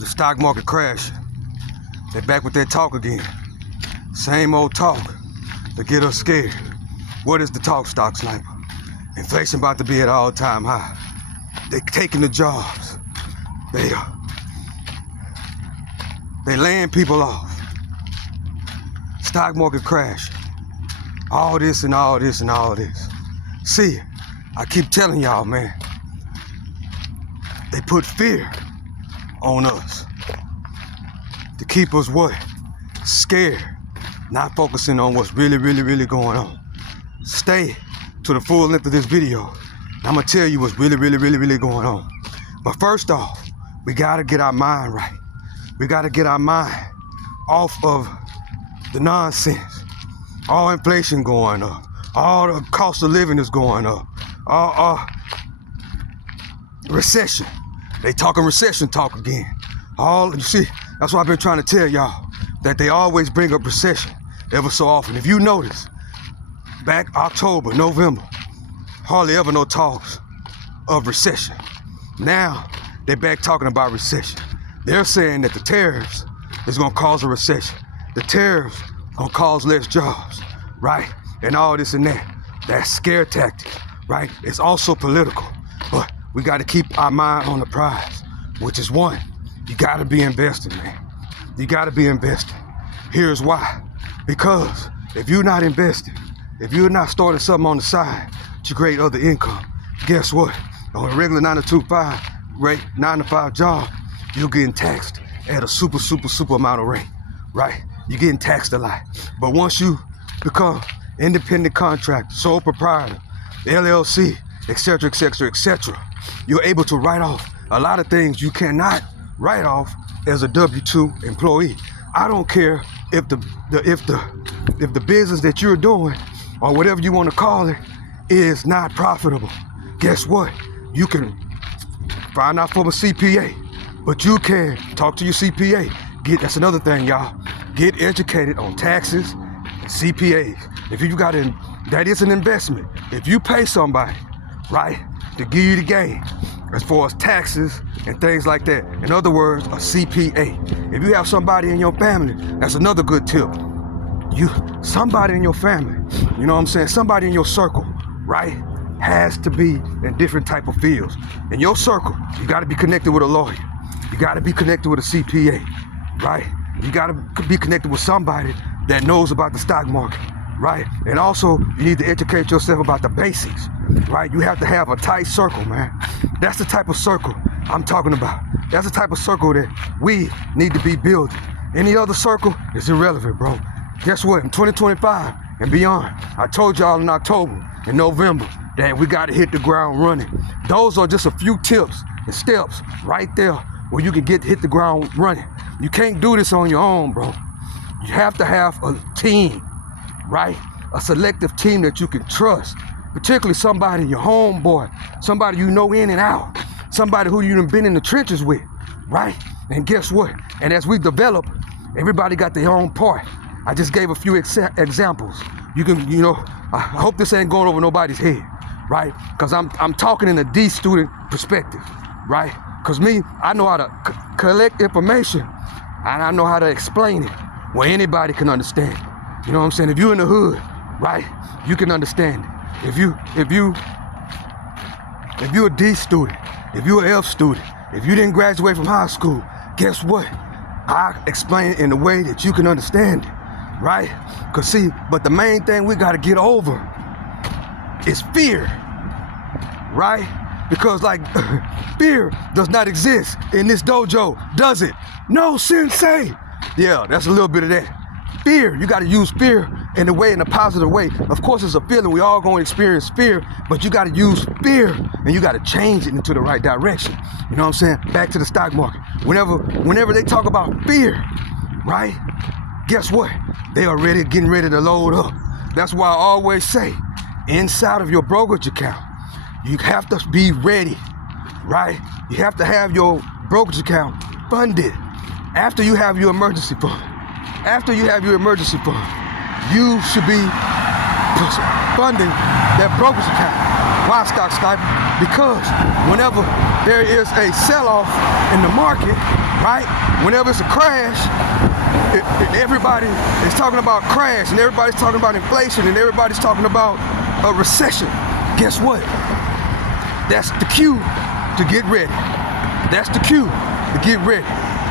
The stock market crashed. They're back with that talk again. Same old talk to get us scared. What is the talk, Stock Sniper? Inflation about to be at all-time high. They taking the jobs. They laying people off. Stock market crash. All this and all this and all this. See, I keep telling y'all, man. They put fear on us to keep us what? Scared. Not focusing on what's really going on. Stay to the full length of this video. I'm gonna tell you what's really going on. But first off, we gotta get our mind right. We gotta get our mind off of the nonsense. All inflation going up. All the cost of living is going up. Recession. They talking recession talk again. You see, that's why I've been trying to tell y'all that they always bring up recession ever so often. If you notice, back October, November, hardly ever no talks of recession. Now, they're back talking about recession. They're saying that the tariffs is gonna cause a recession. The tariffs gonna cause less jobs, right? And all this and that. That's scare tactics, right? It's also political, but we gotta keep our mind on the prize, which is one, you gotta be investing, man. You gotta be investing. Here's why. Because if you're not investing, if you're not starting something on the side to create other income, guess what? On a regular 9 to 5 job, you're getting taxed at a super amount of rate, right? You're getting taxed a lot. But once you become independent contractor, sole proprietor, LLC, etc., you're able to write off a lot of things you cannot write off as a W-2 employee. I don't care if the business that you're doing or whatever you want to call it is not profitable. Guess what? You can find out from a CPA, but you can talk to your CPA. That's another thing, y'all. Get educated on taxes and CPAs. If you got that is an investment. If you pay somebody, right, to give you the game as far as taxes and things like that. In other words, a CPA. If you have somebody in your family, that's another good tip. Somebody in your family, you know what I'm saying? Somebody in your circle, right, has to be in different type of fields. In your circle, you gotta be connected with a lawyer. You gotta be connected with a CPA, right? You gotta be connected with somebody that knows about the stock market, right? And also, you need to educate yourself about the basics, right? You have to have a tight circle, man. That's the type of circle I'm talking about. That's the type of circle that we need to be building. Any other circle is irrelevant, bro. Guess what? In 2025 and beyond, I told y'all in October and November that we got to hit the ground running. Those are just a few tips and steps right there where you can hit the ground running. You can't do this on your own, bro. You have to have a team, right? A selective team that you can trust, particularly somebody, your homeboy, somebody you know in and out, somebody who you've been in the trenches with, right? And guess what? And as we develop, everybody got their own part. I just gave a few examples. You can, I hope this ain't going over nobody's head, right? Because I'm talking in a D student perspective, right? Because I know how to collect information and I know how to explain it where anybody can understand it. You know what I'm saying? If you're in the hood, right, you can understand it. If you're a D student, if you're an F student, if you didn't graduate from high school, guess what? I explain it in a way that you can understand it, right? But the main thing we gotta get over is fear, right? Because fear does not exist in this dojo, does it? No, sensei. Yeah, that's a little bit of that. Fear, you gotta use fear in a positive way. Of course, it's a feeling, we all gonna experience fear, but you gotta use fear and you gotta change it into the right direction. You know what I'm saying? Back to the stock market. Whenever they talk about fear, right? Guess what? They are getting ready to load up. That's why I always say, inside of your brokerage account, you have to be ready, right? You have to have your brokerage account funded after you have your emergency fund. After you have your emergency fund, you should be funding that brokerage account. Why, Stock Sniper? Because whenever there is a sell-off in the market, right? Whenever it's a crash, everybody is talking about crash, and everybody's talking about inflation, and everybody's talking about a recession. Guess what? That's the cue to get ready. That's the cue to get ready.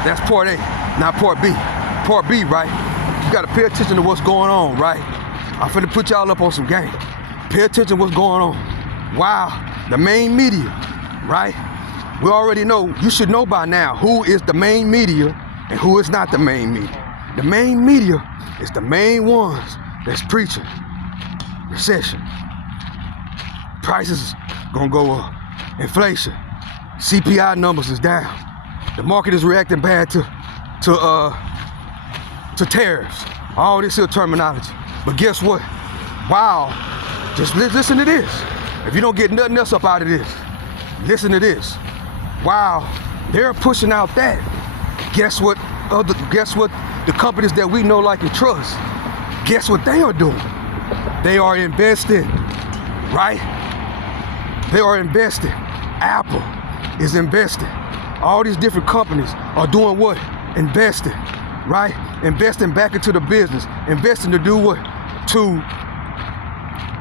That's part A, not part B. Part B, right? You gotta pay attention to what's going on, right? I'm finna put y'all up on some game. Pay attention to what's going on. Wow, the main media, right? We already know, you should know by now who is the main media and who is not the main media. The main media is the main ones that's preaching recession. Prices gonna go up. Inflation. CPI numbers is down. The market is reacting bad to tariffs. All this here terminology. But guess what? Wow. Just listen to this. If you don't get nothing else up out of this, listen to this. Wow, they're pushing out that. Guess what the companies that we know, like, and trust, guess what they are doing? They are investing, right? They are investing. Apple is investing. All these different companies are doing what? Investing, right? Investing back into the business. Investing to do what? To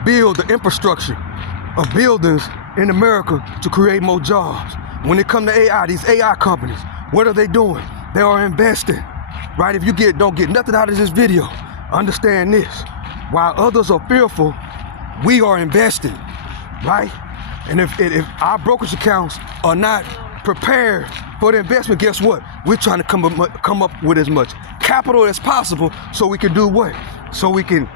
build the infrastructure of buildings in America to create more jobs. When it comes to AI, these AI companies, what are they doing? They are investing, right? If you don't get nothing out of this video, understand this. While others are fearful, we are investing, right? And if our brokerage accounts are not prepared for the investment, guess what? We're trying to come up with as much capital as possible so we can do what? So we can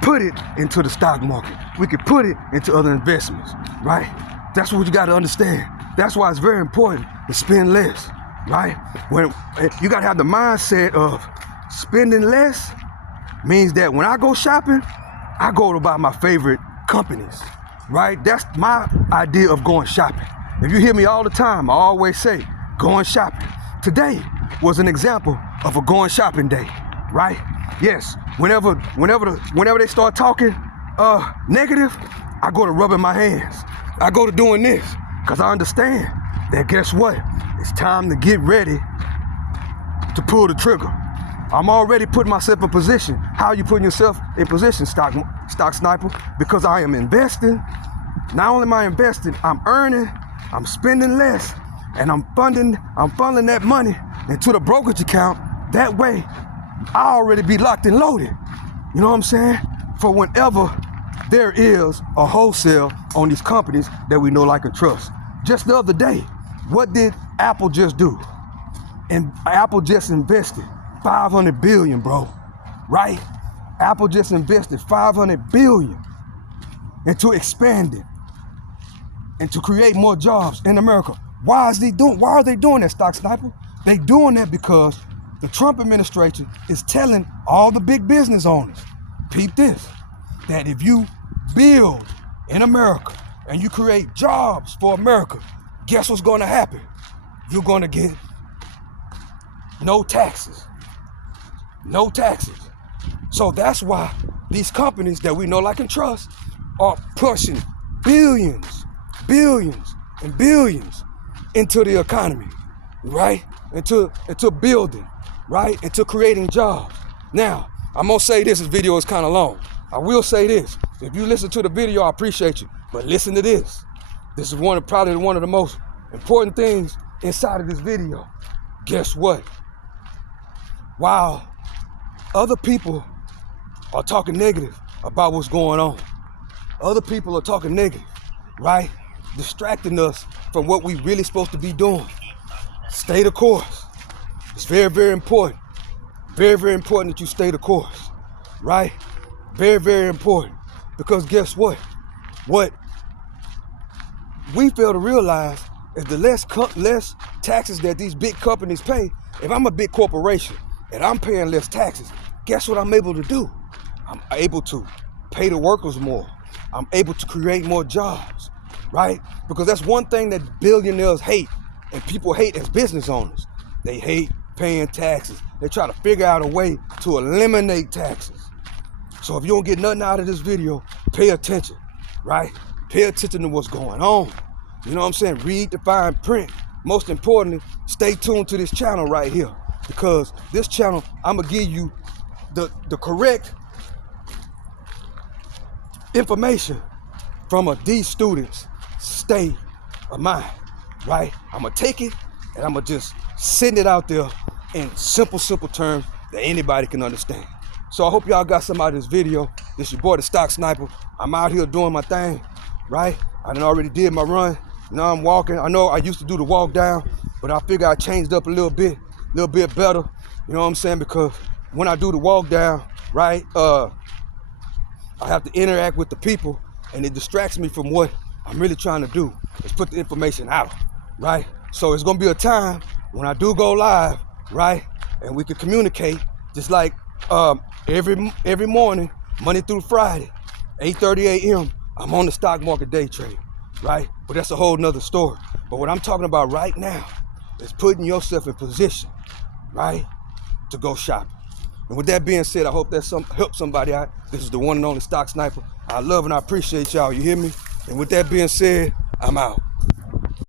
put it into the stock market. We can put it into other investments, right? That's what you got to understand. That's why it's very important to spend less, right? When you got to have the mindset of spending less means that when I go shopping, I go to buy my favorite companies, right? That's my idea of going shopping. If you hear me all the time, I always say going shopping. Today was an example of a going shopping day, right? Yes, whenever they start talking negative, I go to rubbing my hands. I go to doing this, because I understand that, guess what? It's time to get ready to pull the trigger. I'm already putting myself in position. How are you putting yourself in position, Stock Sniper? Because I am investing. Not only am I investing, I'm earning, I'm spending less, and I'm funneling that money into the brokerage account. That way, I already be locked and loaded. You know what I'm saying? For whenever there is a wholesale on these companies that we know, like, and trust. Just the other day, what did Apple just do? And Apple just invested $500 billion, bro, right? Apple just invested $500 billion into expanding and to create more jobs in America. Why are they doing that, Stock Sniper? They doing that because the Trump administration is telling all the big business owners, peep this, that if you build in America and you create jobs for America, guess what's going to happen? You're going to get no taxes. No taxes. So that's why these companies that we know, like, and trust are pushing billions and billions into the economy, right? Into building, right? Into creating jobs. Now, I'm gonna say this video is kind of long. I will say this. If you listen to the video, I appreciate you. But listen to this. This is probably one of the most important things inside of this video. Guess what? While other people are talking negative about what's going on, other people are talking negative, right? Distracting us from what we really supposed to be doing. Stay the course. It's very, very important. Very, very important that you stay the course, right? Very, very important. Because guess what? What we fail to realize is the less taxes that these big companies pay. If I'm a big corporation and I'm paying less taxes, guess what I'm able to do? I'm able to pay the workers more. I'm able to create more jobs, right? Because that's one thing that billionaires hate and people hate as business owners. They hate paying taxes. They try to figure out a way to eliminate taxes. So if you don't get nothing out of this video, pay attention, right? Pay attention to what's going on. You know what I'm saying? Read the fine print. most importantly, stay tuned to this channel right here, because this channel, I'm gonna give you the correct information from a D student's state of mind, right? I'm gonna take it and I'm gonna just send it out there in simple terms that anybody can understand. So I hope y'all got some out of this video. This your boy, the Stock Sniper. I'm out here doing my thing, right? I done already did my run. Now I'm walking. I know I used to do the walk down, but I figure I changed up a little bit better. You know what I'm saying? Because when I do the walk down, right, I have to interact with the people, and it distracts me from what I'm really trying to do, is put the information out, right? So it's gonna be a time when I do go live, right, and we can communicate, just like every morning, Monday through Friday, 8:30 a.m., I'm on the stock market day trade, right? But that's a whole nother story. But what I'm talking about right now is putting yourself in position, right, to go shopping. And with that being said, I hope that helps somebody out. This is the one and only Stock Sniper. I love and I appreciate y'all, you hear me? And with that being said, I'm out.